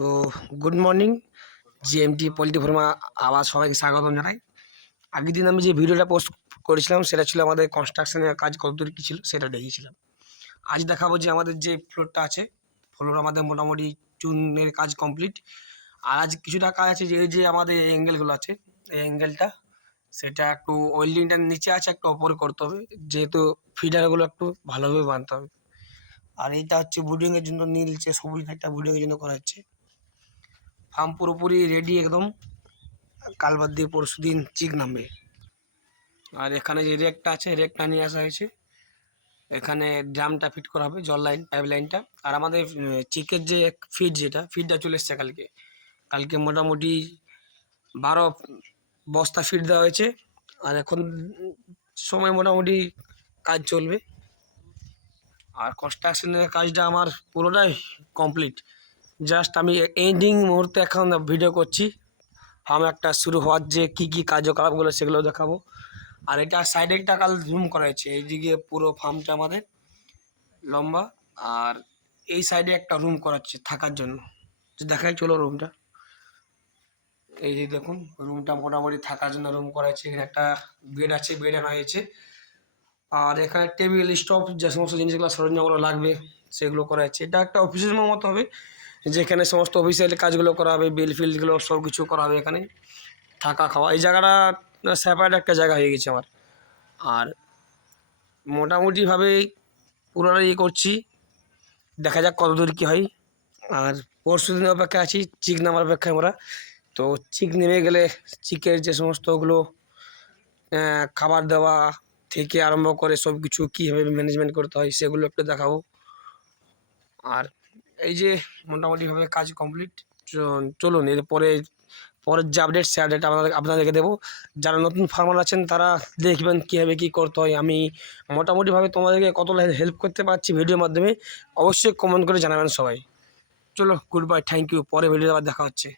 তো good morning GMT poultry ফার্মে আবার সবাইকে স্বাগতম জানাই। আগের দিন আমি যে ভিডিওটা পোস্ট করেছিলাম সেটা ছিল আমাদের কনস্ট্রাকশনের কাজ কতদূর কী ছিল সেটা দেখিয়েছিলাম। আজ দেখাবো যে আমাদের যে ফ্লোরটা আছে, ফ্লোর আমাদের মোটামুটি চুনের কাজ কমপ্লিট। আর আজ কিছুটা কাজ আছে, যে আমাদের এই অ্যাঙ্গেলগুলো আছে, এই অ্যাঙ্গেলটা সেটা একটু ওয়েল্ডিংটা নিচে আছে, একটু ওপরে করতে হবে, যেহেতু ফিডারগুলো একটু ভালোভাবে বাঁধতে হবে। আর এইটা হচ্ছে বুডিংয়ের জন্য, নীলচে সবুজ একটা বুডিংয়ের জন্য করা হচ্ছে। ফার্ম পুরোপুরি রেডি একদম, কাল বাদ দিয়ে পরশু দিন চিক নামবে। আর এখানে যে রেকটা আছে, রেকটা নিয়ে আসা হয়েছে, এখানে ড্রামটা ফিট করা হবে, জল লাইন পাইপ লাইনটা। আর আমাদের চিকের যে ফিডটা চলে এসছে কালকে। কালকে মোটামুটি 12 বস্তা ফিড দেওয়া হয়েছে। আর এখন সময় মোটামুটি কাজ চলবে। আর কনস্ট্রাকশনের কাজটা আমার পুরোটাই কমপ্লিট, জাস্ট আমি এন্ডিং মুহূর্তে এখন ভিডিও করছি। ফার্ম একটা শুরু হওয়ার যে কী কার্যকলাপগুলো সেগুলো দেখাবো। আর এটা সাইডে একটা কাল জুম করা হয়েছে, এইদিকে পুরো ফার্মটা আমাদের লম্বা। আর এই সাইডে একটা রুম করা হচ্ছে থাকার জন্য, দেখাই চলো রুমটা। এই যে দেখুন, রুমটা মোটামুটি থাকার জন্য রুম করা হয়েছে। এখানে একটা বেড আছে, বেড আনা হয়েছে। আর এখানে টেবিল স্টপ যে সমস্ত জিনিসগুলো সরঞ্জামগুলো লাগবে সেগুলো করা হচ্ছে। এটা একটা অফিসের মতো হবে, যেখানে সমস্ত অফিসিয়াল কাজগুলো করা হবে, বিল ফিলগুলো সব কিছু করা হবে এখানে। থাকা খাওয়া, এই জায়গাটা সেপারেট একটা জায়গা হয়ে গেছে আমার। আর মোটামুটিভাবে পুরোটা করছি, দেখা যাক কত দূর কী হয়। আর পরশু দিনের অপেক্ষা আছি, চিক নামার অপেক্ষায় আমরা। তো চিক নেমে গেলে চিকের যে সমস্তগুলো খাবার দেওয়া থেকে আরম্ভ করে সব কিছু কীভাবে ম্যানেজমেন্ট করতে হয় সেগুলো একটু দেখাবো। আর এই যে মোটামুটিভাবে কাজ কমপ্লিট। চলুন এরপরে পরের যে আপডেট সে আপডেট আপনাদেরকে দেবো। যারা নতুন ফার্মার আছেন তারা দেখবেন কীভাবে কী করতে হয়। আমি মোটামুটিভাবে তোমাদেরকে কতটা হেল্প করতে পারছি ভিডিওর মাধ্যমে, অবশ্যই কমেন্ট করে জানাবেন সবাই। চলো, গুড বাই, থ্যাংক ইউ। পরে ভিডিও আবার দেখা হচ্ছে।